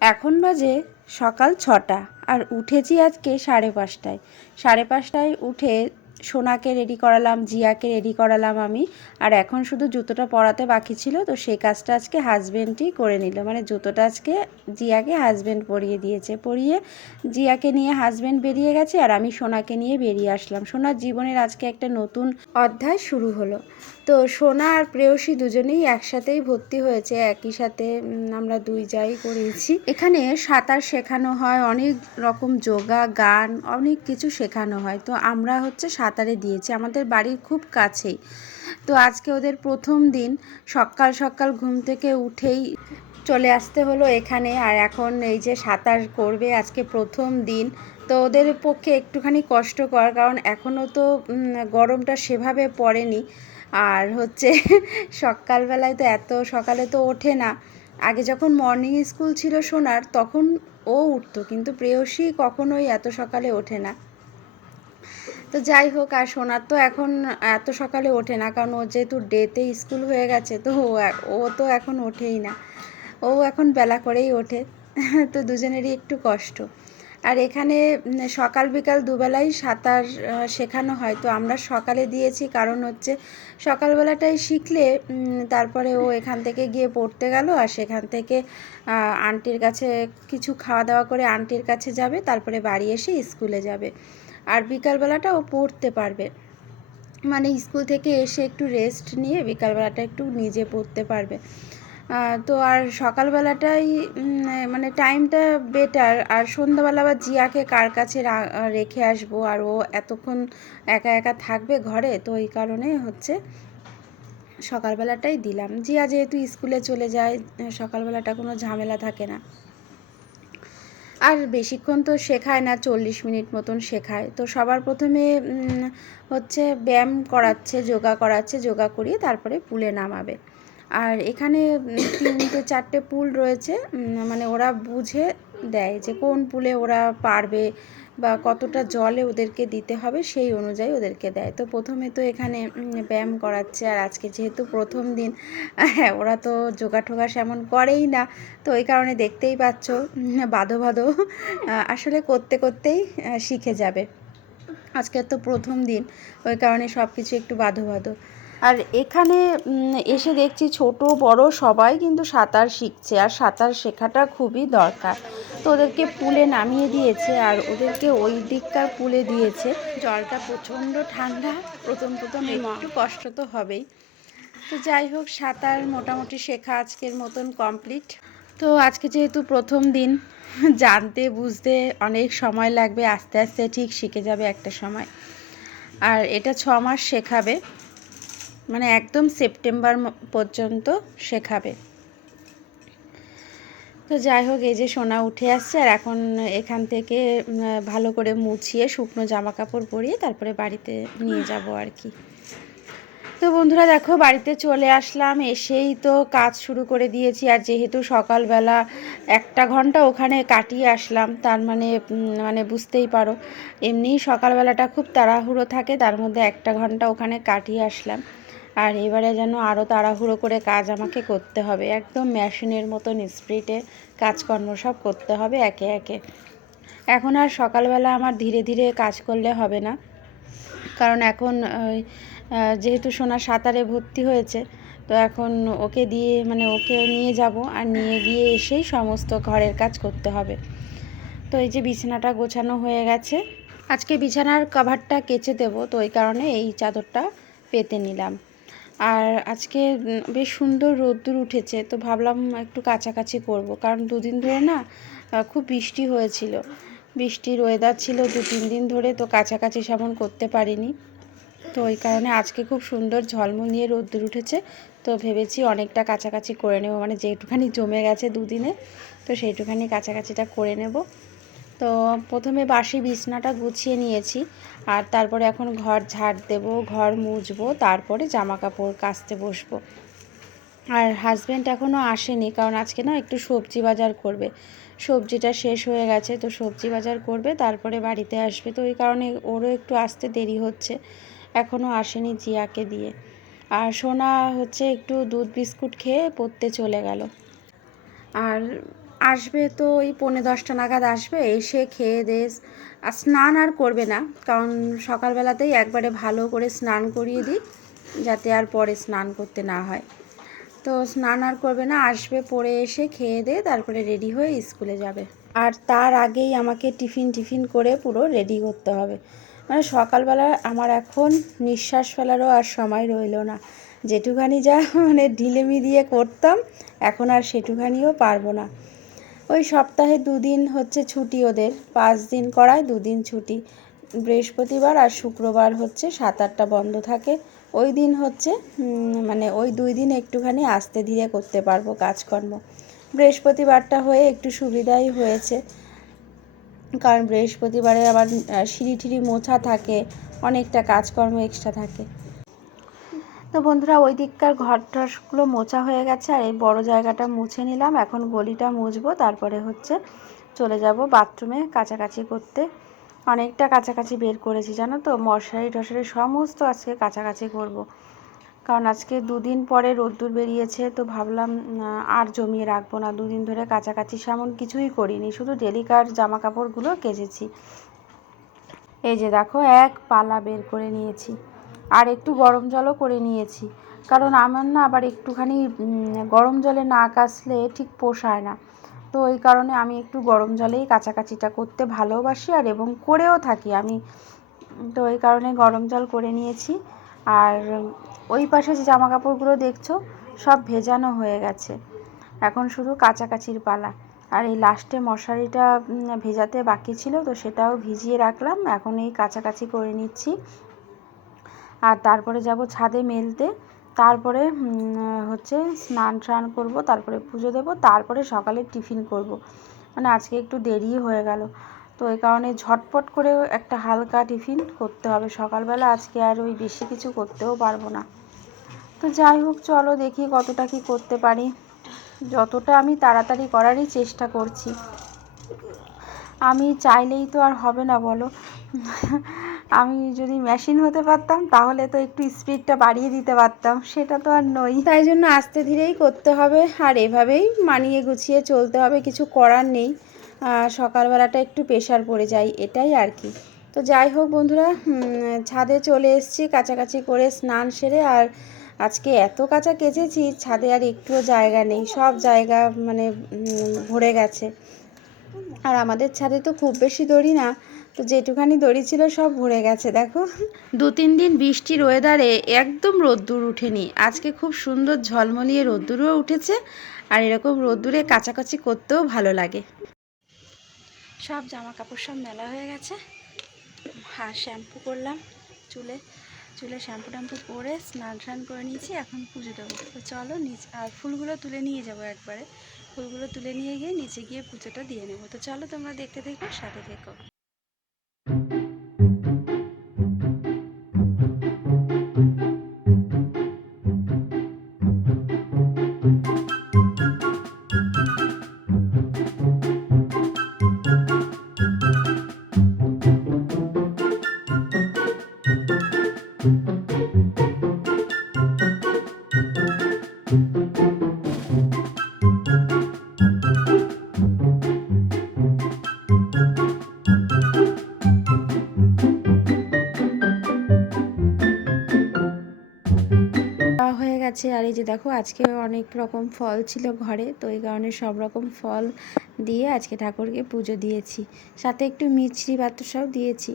এখন বাজে সকাল ছটা আর উঠেছি আজকে সাড়ে পাঁচটায়। সাড়ে পাঁচটায় উঠে সোনাকে রেডি করালাম, জিয়াকে রেডি করালাম আমি। আর এখন শুধু জুতোটা পরাতে বাকি ছিল, তো সেই কাজটা আজকে হাজব্যান্ডই করে নিল। মানে জুতোটা আজকে জিয়াকে হাজব্যান্ড পরিয়ে দিয়েছে। পরিয়ে জিয়াকে নিয়ে হাজব্যান্ড বেরিয়ে গেছে আর আমি সোনাকে নিয়ে বেরিয়ে আসলাম। সোনার জীবনের আজকে একটা নতুন অধ্যায় শুরু হলো। তো সোনা আর প্রেয়সী দুজনেই একসাথেই ভর্তি হয়েছে, একই সাথে আমরা দুই যাই করেছি। এখানে সাঁতার শেখানো হয়, অনেক রকম যোগা, গান, অনেক কিছু শেখানো হয়। তো আমরা হচ্ছে সাঁতারে দিয়েছি, আমাদের বাড়ির খুব কাছেই। তো আজকে ওদের প্রথম দিন, সকাল সকাল ঘুম থেকে উঠেই চলে আসতে হলো এখানে। আর এখন এই যে সাঁতার করবে আজকে প্রথম দিন, তো ওদের পক্ষে একটুখানি কষ্টকর, কারণ এখনও তো গরমটা সেভাবে পড়েনি। আর হচ্ছে সকালবেলায় তো এত, সকালে তো ওঠে না। আগে যখন মর্নিং স্কুল ছিল সোনার, তখন ও উঠতো, কিন্তু প্রেয়সী কখনোই এত সকালে ওঠে না। তো যাই হোক, আর সোনার তো এখন এত সকালে ওঠে না, কারণ ও যেহেতু ডেতে স্কুল হয়ে গেছে, তো ও ও তো এখন ওঠেই না। ও এখন বেলা করেই ওঠে। তো দুজনেরই একটু কষ্ট। আর এখানে সকাল বিকাল দুবেলাই সাঁতার শেখানো হয়। তো আমরা সকালে দিয়েছি, কারণ হচ্ছে সকালবেলাটাই শিখলে তারপরে ও এখান থেকে গিয়ে পড়তে গেল আর সেখান থেকে আন্টির কাছে কিছু খাওয়া দাওয়া করে আন্টির কাছে যাবে, তারপরে বাড়ি এসে স্কুলে যাবে। আর বিকালবেলাটা ও পড়তে পারবে। মানে স্কুল থেকে এসে একটু রেস্ট নিয়ে বিকালবেলাটা একটু নিজে পড়তে পারবে। তো আর সকালবেলাটাই মানে টাইমটা বেটার আর সন্ধ্যাবেলা আবার জিয়াকে কার কাছে রেখে আসব? আর ও এতক্ষণ একা একা থাকবে ঘরে? তো এই কারণে হচ্ছে সকালবেলাটাই দিলাম। জিয়া যেহেতু স্কুলে চলে যায় সকালবেলাটা কোনো ঝামেলা থাকে না। আর বেশিক্ষণ তো শেখায় না, চল্লিশ মিনিট মতন শেখায়। তো সবার প্রথমে হচ্ছে ব্যায়াম করাচ্ছে, যোগা করাচ্ছে, যোগা করিয়ে তারপরে পুলে নামাবে। আর এখানে তিনটে, চারটে পুল রয়েছে। মানে ওরা বুঝে দেয় যে কোন পুলে ওরা পারবে বা কতটা জলে ওদেরকে দিতে হবে সেই অনুযায়ী ওদেরকে দেয়। তো প্রথমে তো এখানে ব্যায়াম করাচ্ছে আর আজকে যেহেতু প্রথম দিন হ্যাঁ ওরা তো যোগা টোগা সেমন করেই না। তো ওই কারণে দেখতেই পাচ্ছ, বাঁধো বাঁধো আসলে করতে করতেই শিখে যাবে। আজকে তো প্রথম দিন, ওই কারণে সব কিছু একটু বাঁধো বাঁধো। আর এখানে এসে দেখছি ছোট, বড় সবাই কিন্তু সাঁতার শিখছে আর সাঁতার শেখাটা খুবই দরকার। তো ওদেরকে পুলে নামিয়ে দিয়েছে আর ওদেরকে ওই দিককার পুলে দিয়েছে। জলটা প্রচণ্ড ঠান্ডা, প্রথম প্রথম একটু কষ্ট তো হবেই। তো যাই হোক, সাঁতার মোটামুটি শেখা আজকের মতন কমপ্লিট। তো আজকে যেহেতু প্রথম দিন, জানতে, বুঝতে অনেক সময় লাগবে, আস্তে আস্তে ঠিক শিখে যাবে একটা সময়। আর এটা ছ মাস শেখাবে। মানে একদম সেপ্টেম্বর পর্যন্ত শেখাবে। তো যাই হোক, এই যে সোনা উঠে আসছে, আর এখন এখান থেকে ভালো করে মুছিয়ে শুকনো জামা কাপড় পরিয়ে তারপরে বাড়িতে নিয়ে যাব আর কি। তো বন্ধুরা, দেখো, বাড়িতে চলে আসলাম, এসেই তো কাজ শুরু করে দিয়েছি। আর যেহেতু সকালবেলা একটা ঘণ্টা ওখানে কাটিয়ে আসলাম, তার মানে মানে বুঝতেই পারো। এমনিই সকালবেলাটা খুব তাড়াহুড়ো থাকে, তার মধ্যে একটা ঘণ্টা ওখানে কাটিয়ে আসলাম। আর এবারে যেন আরও তাড়াহুড়ো করে কাজ আমাকে করতে হবে। একদম মেশিনের মতন স্পিডে কাজকর্ম সব করতে হবে একে একে। এখন আর সকালবেলা আমার ধীরে ধীরে কাজ করলে হবে না। কারণ এখন যেহেতু সোনা সাঁতারে ভর্তি হয়েছে, তো এখন ওকে দিয়ে মানে ওকে নিয়ে যাব আর নিয়ে গিয়ে এসেই সমস্ত ঘরের কাজ করতে হবে। তো এই যে বিছানাটা গোছানো হয়ে গেছে, আজকে বিছানার কভারটা কেচে দেব। তো ওই কারণে এই চাদরটা পেতে নিলাম। আর আজকে বেশ সুন্দর রোদ্দুর উঠেছে, তো ভাবলাম একটু কাছাকাছি করব। কারণ দুদিন ধরে না খুব বৃষ্টি হয়েছিল। বৃষ্টির ওয়েদার ছিল দু, তিন দিন ধরে, তো কাছাকাছি সেমন করতে পারিনি। তো ওই কারণে আজকে খুব সুন্দর ঝলমলিয়ে রোদ্দুর উঠেছে। তো ভেবেছি অনেকটা কাছাকাছি করে নেব। মানে যেটুখানি জমে গেছে দুদিনে, তো সেইটুখানি কাছাকাছিটা করে নেব। তো প্রথমে বাসি বিছনাটা গুছিয়ে নিয়েছি আর তারপরে এখন ঘর ঝাড় দেব, ঘর মুছবো, তারপরে জামা কাপড় কাচতে বসবো। আর হাজব্যান্ড এখনও আসেনি, কারণ আজকে না একটু সবজি বাজার করবে। সবজিটা শেষ হয়ে গেছে, তো সবজি বাজার করবে, তারপরে বাড়িতে আসবে। তো ওই কারণে ওরও একটু আসতে দেরি হচ্ছে এখনও আসেনি জিয়াকে দিয়ে। আর সোনা হচ্ছে একটু দুধ বিস্কুট খেয়ে পড়তে চলে গেল। আর আসবে তো ওই পৌনে দশটা নাগাদ আসবে, এসে খেয়ে দে আর স্নান আর করবে না। কারণ সকালবেলাতেই একবারে ভালো করে স্নান করিয়ে দিই, যাতে আর পরে স্নান করতে না হয়। তো স্নান আর করবে না, আসবে পরে এসে খেয়ে দিয়ে তারপরে রেডি হয়ে স্কুলে যাবে। আর তার আগেই আমাকে টিফিন টিফিন করে পুরো রেডি করতে হবে। মানে সকালবেলা আমার এখন নিঃশ্বাস ফেলারও আর সময় রইল না। যেটুখানি যা মানে ঢিলেমি দিয়ে করতাম, এখন আর সেটুখানিও পারব না। ওই সপ্তাহে দুদিন হচ্ছে ছুটি ওদের, পাঁচ দিন করায় দুদিন ছুটি। বৃহস্পতিবার আর শুক্রবার হচ্ছে সাত আটটা বন্ধ থাকে। ওই দিন হচ্ছে মানে ওই দুই দিন একটুখানি আস্তে ধীরে করতে পারব কাজকর্ম। বৃহস্পতিবারটা হয়ে একটু সুবিধাই হয়েছে। কারণ বৃহস্পতিবারে আবার সিঁড়ি টিড়ি মোছা থাকে, অনেকটা কাজকর্ম এক্সট্রা থাকে। তো বন্ধুরা, ওই দিককার ঘর ঘরটাগুলো মোছা হয়ে গেছে আর এই বড় জায়গাটা মুছে নিলাম। এখন গলিটা মুছবো, তারপরে হচ্ছে চলে যাব বাথরুমে কাছাকাছি করতে। অনেকটা কাছাকাছি বের করেছি, জানো তো? মশারি টশারি সমস্ত আজকে কাছাকাছি করব। কারণ আজকে দুদিন পরে রোদ্দুর বেরিয়েছে, তো ভাবলাম আর জমিয়ে রাখব না। দুদিন ধরে কাছাকাছি সেমন কিছুই করিনি, শুধু ডেলিকার জামা কাপড়গুলো কেচেছি। এই যে দেখো, এক পালা বের করে নিয়েছি। আর একটু গরম জলও করে নিয়েছি। কারণ আমার না আবার একটুখানি গরম জলে না কাচলে ঠিক পোষায় না। তো ওই কারণে আমি একটু গরম জলেই কাছাকাছিটা করতে ভালোবাসি আর এবং করেও থাকি আমি। তো ওই কারণে গরম জল করে নিয়েছি। আর ওই পাশে যে জামা কাপড়গুলো দেখছ, সব ভেজানো হয়ে গেছে। এখন শুধু কাছাকাছির পালা। আর এই লাস্টে মশারিটা ভেজাতে বাকি ছিল তো সেটাও ভিজিয়ে রাখলাম। এখন এই কাছাকাছি করে নিচ্ছি। আর তারপরে যাব ছাদে মেলতে। তারপরে হচ্ছে স্নান টান করব, তারপরে পুজো দেব, তারপরে সকালে টিফিন করব। মানে আজকে একটু দেরি হয়ে গেল। তো এই কারণে ঝটপট করে একটা হালকা টিফিন করতে হবে। সকালবেলা আজকে আর ওই বেশি কিছু করতেও পারব না। তো যাই হোক, চলো দেখি কতটা কি করতে পারি। যতটা আমি তাড়াতাড়ি করারই চেষ্টা করছি। আমি চাইলেই তো আর হবে না, বলো। আমি যদি মেশিন হতে পারতাম, তাহলে তো একটু স্পিডটা বাড়িয়ে দিতে পারতাম। সেটা তো আর নই তাই জন্য আস্তে ধীরেই করতে হবে, আর এভাবেই মানিয়ে গুছিয়ে চলতে হবে, কিছু করার নেই। সকালবেলাটা একটু প্রেশার পড়ে যায়, এটাই আর কি। তো যাই হোক বন্ধুরা ছাদে চলে এসেছি, কাছাকাছি করে স্নান সেরে, আর আজকে এত কাঁচা কেচেছি, ছাদে আর একটুও জায়গা নেই, সব জায়গা মানে ভরে গেছে। আর আমাদের ছাদে তো খুব বেশি দড়ি না তো যেটুখানি দড়ি ছিল সব ভরে গেছে, দেখো। দু তিন দিন বৃষ্টির ওয়েদারে একদম রোদ্দুর উঠেনি। আজকে খুব সুন্দর ঝলমলিয়ে রোদ্দুরও উঠেছে আর এরকম রোদ্দুরে কাছাকাছি করতেও ভালো লাগে। সব জামা কাপড় সব মেলা হয়ে গেছে। হ্যাঁ শ্যাম্পু করলাম, চুলে চুলে শ্যাম্পু ট্যাম্পু করে স্নান টান করে নিয়েছি, এখন পুজো দেবো। তো চলো নিচে, আর ফুলগুলো তুলে নিয়ে যাব একবারে। ফুলগুলো তুলে নিয়ে গিয়ে নিচে গিয়ে পুজোটা দিয়ে নেব। তো চলো তোমরা দেখতে দেখো সাথে দেখো যে দেখো আজকে অনেক রকম ফল ছিল ঘরে, তো এই কারণে সব রকম ফল দিয়ে আজকে ঠাকুরকে পুজো দিয়েছি। সাথে একটু মিছরি বাতাসাও দিয়েছি।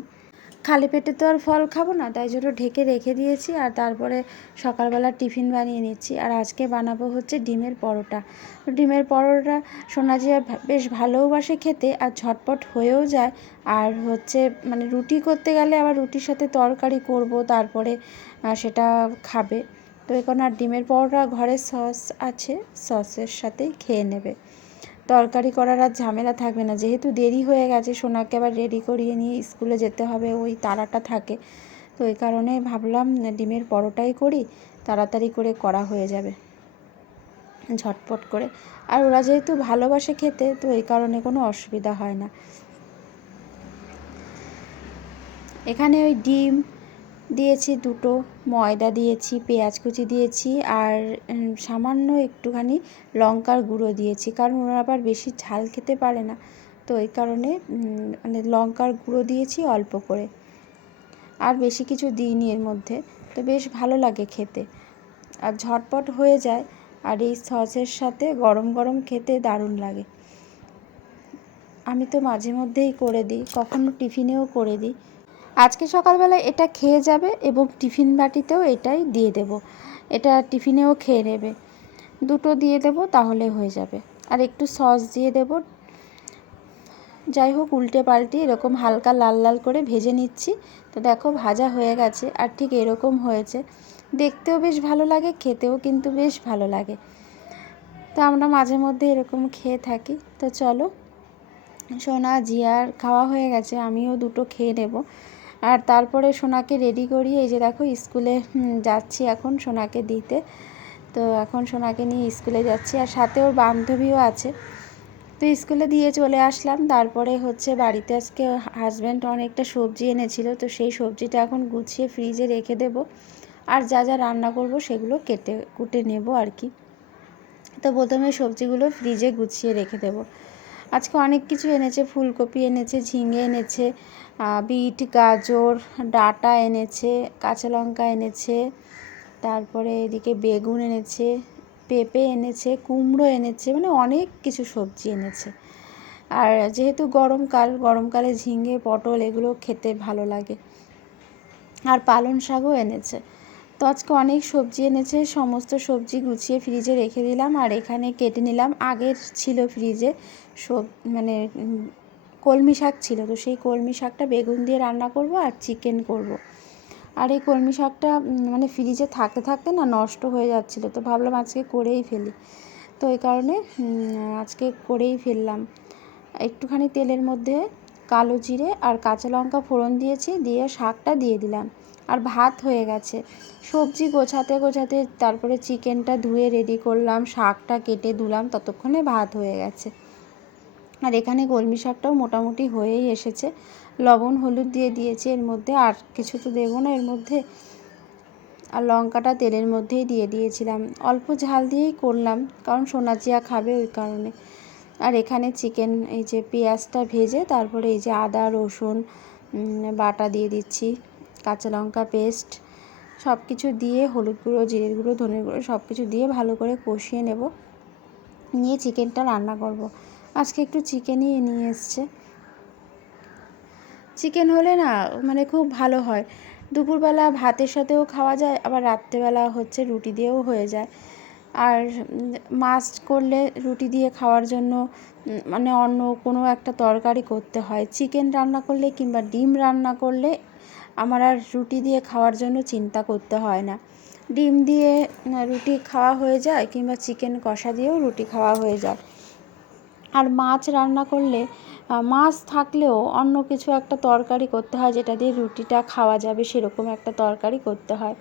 খালি পেটে তো আর ফল খাব না, তাই জন্য ঢেকে রেখে দিয়েছি আর তারপরে সকালবেলা টিফিন বানিয়ে নিচ্ছি। আর আজকে বানাবো হচ্ছে ডিমের পরোটা। ডিমের পরোটা শোনা যায় বেশ ভালোবাসে খেতে আর ঝটপট হয়েও যায়। আর হচ্ছে মানে রুটি করতে গেলে আবার রুটির সাথে তরকারি করব, তারপরে সেটা খাবে। তো এখন আর ডিমের পরোটা ঘরে সস আছে, সসের সাথেই খেয়ে নেবে। তরকারি করার আর ঝামেলা থাকবে না, যেহেতু দেরি হয়ে গেছে, সোনাকে আবার রেডি করিয়ে নিয়ে স্কুলে যেতে হবে, ওই তাড়াটা থাকে। তো এই কারণে ভাবলাম ডিমের পরোটাই করি, তাড়াতাড়ি করে করা হয়ে যাবে। ঝটপট করে। আর ওরা যেহেতু ভালোবাসে খেতে, তো এই কারণে কোনো অসুবিধা হয় না। এখানে ওই ডিম দিয়েছি, দুটো ময়দা দিয়েছি, পেঁয়াজ কুচি দিয়েছি আর সামান্য একটুখানি লঙ্কার গুঁড়ো দিয়েছি। কারণ ওরা আবার বেশি ঝাল খেতে পারে না। তো এই কারণে মানে লঙ্কার গুঁড়ো দিয়েছি অল্প করে। আর বেশি কিছু দিইনি এর মধ্যে। তো বেশ ভালো লাগে খেতে। আর ঝটপট হয়ে যায় আর এই সসের সাথে গরম গরম খেতে দারুণ লাগে। আমি তো মাঝে মধ্যেই করে দিই, কখনো টিফিনেও করে দিই। আজকে সকালবেলা এটা খেয়ে যাবে এবং টিফিন বাটিতেও এটাই দিয়ে দেব। এটা টিফিনেও খেয়ে নেবে। দুটো দিয়ে দেব তাহলে হয়ে যাবে। আর একটু সস দিয়ে দেব। যাই হোক, উল্টে পাল্টে এরকম হালকা লাল লাল করে ভেজে নিচ্ছি। তো দেখো, ভাজা হয়ে গেছে আর ঠিক এরকম হয়েছে। দেখতেও বেশ ভালো লাগে, খেতেও কিন্তু বেশ ভালো লাগে। তো আমরা মাঝে মধ্যে এরকম খেয়ে থাকি। তো চলো, সোনা, জিয়ার খাওয়া হয়ে গেছে, আমিও দুটো খেয়ে নেব। আর তারপরে সোনাকে রেডি করিয়ে এই যে দেখো স্কুলে যাচ্ছি এখন সোনাকে দিতে। তো এখন সোনাকে নিয়ে স্কুলে যাচ্ছি আর সাথে ওর বান্ধবীও আছে। তো স্কুলে দিয়ে চলে আসলাম। তারপরে হচ্ছে বাড়িতে আজকে হাজব্যান্ড অনেকটা সবজি এনেছিল। তো সেই সবজিটা এখন গুছিয়ে ফ্রিজে রেখে দেব। আর যা যা রান্না করব সেগুলো কেটে, কুটে নেব আর কি। তো প্রথমে সবজিগুলো ফ্রিজে গুছিয়ে রেখে দেব। আজকে অনেক কিছু এনেছে, ফুলকপি এনেছে, ঝিঙে এনেছে বিট, গাজর, ডাঁটা এনেছে, কাঁচা লঙ্কা এনেছে, তারপরে এদিকে বেগুন এনেছে, পেঁপে এনেছে, কুমড়ো এনেছে মানে অনেক কিছু সবজি এনেছে। আর যেহেতু গরমকাল, গরমকালে ঝিঙে, পটল এগুলো খেতে ভালো লাগে। আর পালং শাকও এনেছে। তো আজকে অনেক সবজি এনেছে, সমস্ত সবজি গুছিয়ে ফ্রিজে রেখে দিলাম আর এখানে কেটে নিলাম। আগের ছিল ফ্রিজে সব মানে কলমি শাক ছিল, তো সেই কলমি শাকটা বেগুন দিয়ে রান্না করব আর চিকেন করব। আর এই কলমি শাকটা মানে ফ্রিজে থাকতে থাকতে না নষ্ট হয়ে যাচ্ছিল, তো ভাবলাম আজকে করেই ফেলি। তো এই কারণে আজকে করেই ফেললাম। একটুখানি তেলের মধ্যে কালো জিরে আর কাঁচা লঙ্কা ফোড়ন দিয়েছি, দিয়ে শাকটা দিয়ে দিলাম। আর ভাত হয়ে গেছে। সবজি গোছাতে গোছাতে তারপরে চিকেনটা ধুয়ে রেডি করলাম, শাকটা কেটে ধুলাম ততক্ষণে ভাত হয়ে গেছে। আর এখানে কলমি শাকটাও মোটামুটি হয়েই এসেছে। লবণ, হলুদ দিয়ে দিয়েছি এর মধ্যে, আর কিছু তো দেবো না এর মধ্যে। আর লঙ্কাটা তেলের মধ্যেই দিয়ে দিয়েছিলাম। অল্প ঝাল দিয়েই করলাম, কারণ সোনাচিয়া খাবে ওই কারণে। আর এখানে চিকেন, এই যে পেঁয়াজটা ভেজে, তারপরে এই যে আদা, রসুন বাটা দিয়ে দিচ্ছি, কাঁচা লঙ্কা পেস্ট সব কিছু দিয়ে হলুদ গুঁড়ো, জিরের গুঁড়ো, ধনের গুঁড়ো সব কিছু দিয়ে ভালো করে কষিয়ে নেব। নিয়ে চিকেনটা রান্না করব। আজকে একটু চিকেনই নিয়ে এসছে। চিকেন হলে না মানে খুব ভালো হয়। দুপুরবেলা ভাতের সাথেও খাওয়া যায়, আবার রাত্রেবেলা হচ্ছে রুটি দিয়েও হয়ে যায়। আর মাছ করলে রুটি দিয়ে খাওয়ার জন্য মানে অন্য কোনো একটা তরকারি করতে হয়। চিকেন রান্না করলে কিংবা ডিম রান্না করলে আমার আর রুটি দিয়ে খাওয়ার জন্য চিন্তা করতে হয় না। ডিম দিয়ে রুটি খাওয়া হয়ে যায় কিংবা চিকেন কষা দিয়েও রুটি খাওয়া হয়ে যায়। আর মাছ রান্না করলে মাছ থাকলেও অন্য কিছু একটা তরকারি করতে হয়, যেটা দিয়ে রুটিটা খাওয়া যাবে, সেরকম একটা তরকারি করতে হয়।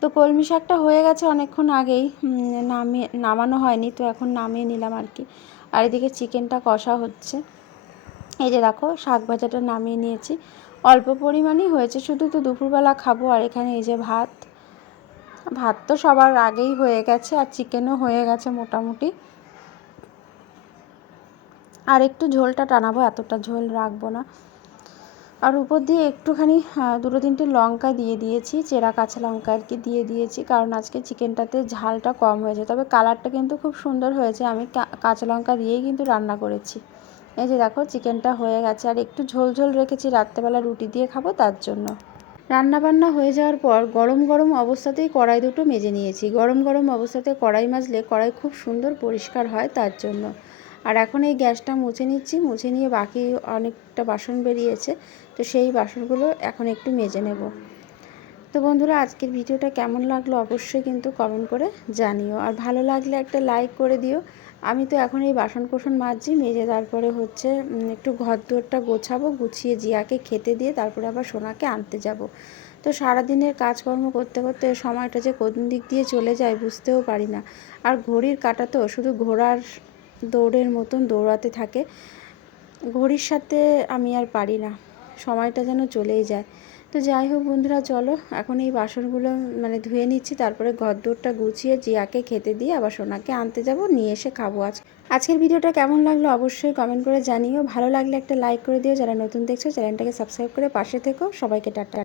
তো কলমি শাকটা হয়ে গেছে অনেকক্ষণ আগেই নামিয়ে, নামানো হয়নি, তো এখন নামিয়ে নিলাম আর কি। আর এদিকে চিকেনটা কষা হচ্ছে। এই যে দেখো, শাক ভাজাটা নামিয়ে নিয়েছি। অল্প পরিমাণই হয়েছে, শুধু তো দুপুরবেলা খাব, আর এখানে এই যে ভাত। ভাত তো সবার আগেই হয়ে গেছে, আর চিকেনও হয়ে গেছে মোটামুটি। আর একটু ঝোলটা টানাবো, এতটা ঝোল রাখব না। আর উপর দিয়ে একটুখানি দুটো তিনটে লঙ্কা দিয়ে দিয়েছি, চেরা কাঁচা লঙ্কা আর কি দিয়ে দিয়েছি, কারণ আজকে চিকেনটাতে ঝালটা কম হয়েছে। তবে কালারটা কিন্তু খুব সুন্দর হয়েছে, আমি কাঁচা লঙ্কা দিয়েই কিন্তু রান্না করেছি। এই যে দেখো, চিকেনটা হয়ে গেছে, আর একটু ঝোল ঝোল রেখেছি, রাত্রেবেলা রুটি দিয়ে খাব তার জন্য। রান্না বান্না হয়ে যাওয়ার পর গরম গরম অবস্থাতেই কড়াই দুটো মেজে নিয়েছি। গরম গরম অবস্থাতে কড়াই মাজলে কড়াই খুব সুন্দর পরিষ্কার হয় তার জন্য। আর এখন এই গ্যাসটা মুছে নিচ্ছি। মুছে নিয়ে বাকি অনেকটা বাসন বেরিয়েছে। তো সেই বাসনগুলো এখন একটু মেজে নেব। তো বন্ধুরা, আজকের ভিডিওটা কেমন লাগল অবশ্যই কিন্তু কমেন্ট করে জানিও। আর ভালো লাগলে একটা লাইক করে দিও। আমি তো এখন এই বাসন কোসন মাজছি, মেজে তারপরে হচ্ছে একটু ঘর দুয়ারটা গোছাবো, গুছিয়ে জিয়াকে খেতে দিয়ে তারপরে আবার সোনাকে আনতে যাব। তো সারাদিনের কাজকর্ম করতে করতে সময়টা যে কোন দিক দিয়ে চলে যায় বুঝতেও পারি না। আর ঘড়ির কাটা তো শুধু ঘোড়ার দৌড়ের মতন দৌড়াতে থাকে। ঘড়ির সাথে আমি আর পারি না। সময়টা যেন চলেই যায়। তো যাই হোক বন্ধুরা, চলো এখন এই বাসনগুলো মানে ধুয়ে নিচ্ছি, তারপরে ঘর দৌড়টা গুছিয়ে জিয়াকে খেতে দিয়ে আবার সোনাকে আনতে যাব, নিয়ে এসে খাব আজ। আজকের ভিডিওটা কেমন লাগল অবশ্যই কমেন্ট করে জানিও। ভালো লাগলে একটা লাইক করে দিও। যারা নতুন দেখছ, চ্যানেলটাকে সাবস্ক্রাইব করে পাশে থেকো। সবাইকে টাটা।